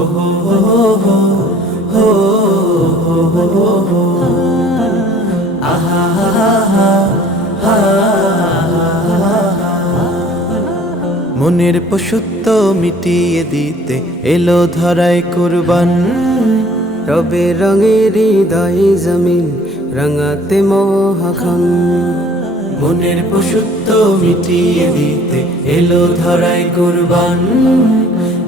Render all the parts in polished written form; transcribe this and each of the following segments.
ওহো হো হো হো আহা হা হা মনের পশুত্ব মিটিয়ে দিতে এলো ধরায় কুরবান। রবে রঙের হৃদয় জমিন রঙাতে মহাখন। মনের পশুত্ব মিটিয়ে দিতে এলো ধরায় কুরবান।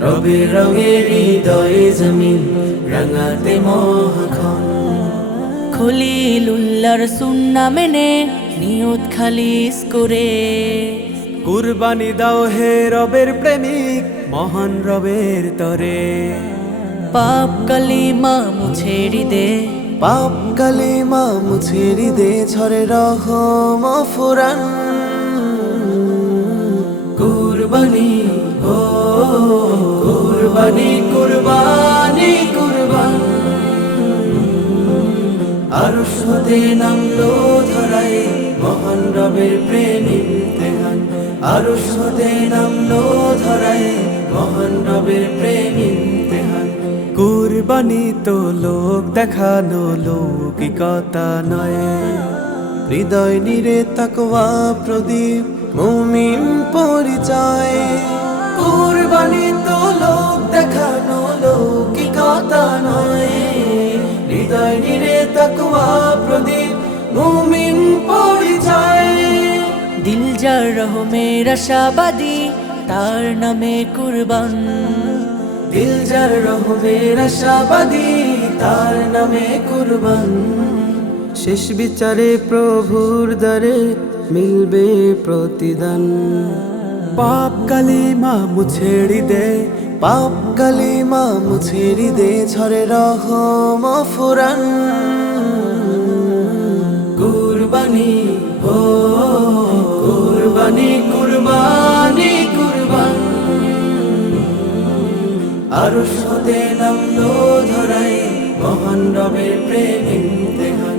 রবে রঙের হৃদয় জমিন রঙাতে মহাখন। খলিলুল্লাহর সুন্না মেনে নিয়ত খালিস করে কুরবানি দাও হে রবের প্রেমিক মহান রবের তরে। পাপ কালিমা মুছে দে পাপ কালিমা মুছে দে ঝরে রহম ফুরান। কুরবানি ও কুরবানি কুরবানি কুরবান। আরশ হতে নামলো ধরায় মহান রবের প্রেম ইমতিহান। আরশ হতে নামলো ধরায় মহান রবের প্রেম ইমতিহান। কুরবানি তো লোক দেখানো লৌকিকতা নয়। হৃদয় নিরে তাকওয়া প্রদীপ মুমিন পরিচয়। কুরবানি তো লোক দেখানো লৌকিকতা নয়। হৃদয় নিরে তাকওয়া প্রদীপ মুমিন পরিচয়। দিল যার রহমের আশাবাদী তার নামে কুরবান। দিল যার রহমের আশাবাদী তার নামে কুরবান। শেষ বিচারে প্রভুর দ্বারে মিলবে প্রতিদান। পাপ কালিমা মুছেড়ি দে পাপ কালিমা মুছেড়ি দে ঝরে রহম ফুরান। কুরবানি ও কুরবানি কুরবানি কুরবান। আরশ হতে নামলো ধরায় মহান রবের প্রেম ইমতিহান।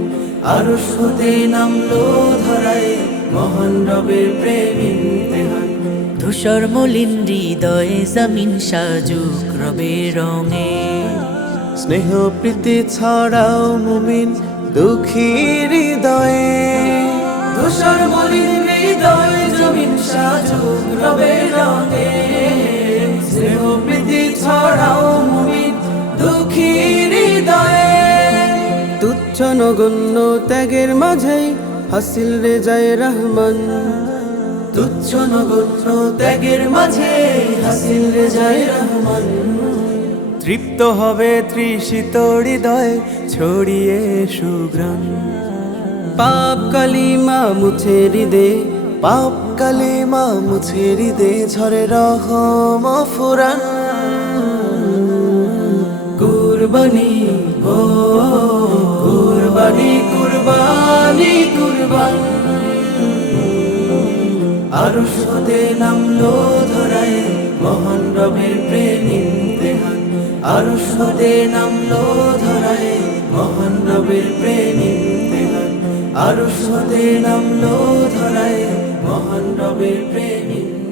আরশ হতে নামলো ধরায় মহান রবের প্রেম ইমতিহান। ধূসর মলিন হৃদয় জমিন সাজুক রবের রঙে স্নেহ প্রীতি ছড়াও মুমিন দুঃখী হৃদয়ে। ধূসর মলিন হৃদয় জমিন সাজুক রবের রঙে। স্নেহ প্রীতি ছড়াও মুমিন দুঃখী হৃদয়ে। তুচ্ছ নগণ্য ত্যাগের মাঝে হাসিল রেজায় রহমান। তুচ্ছ নগণ্য ত্যাগের মাঝে হাসিল রেজায় রহমান। তৃপ্ত হবে তৃষিত হৃদয় ছড়িয়ে সুগ্রাণ। পাপ কালিমা মুছে দে পাপ কালিমা মুছে দে ঝরে রহম ফুরান। কুরবানি ও কুরবানি কুরবানি কুরবান। আরশ হতে নামলো ধরায় মহান রবের প্রেম ইমতিহান। আরশ হতে নামলো ধরায় মহান রবের প্রেম ইমতিহান। আরশ হতে নামলো ধরায় মহান রবের প্রেম ইমতিহান।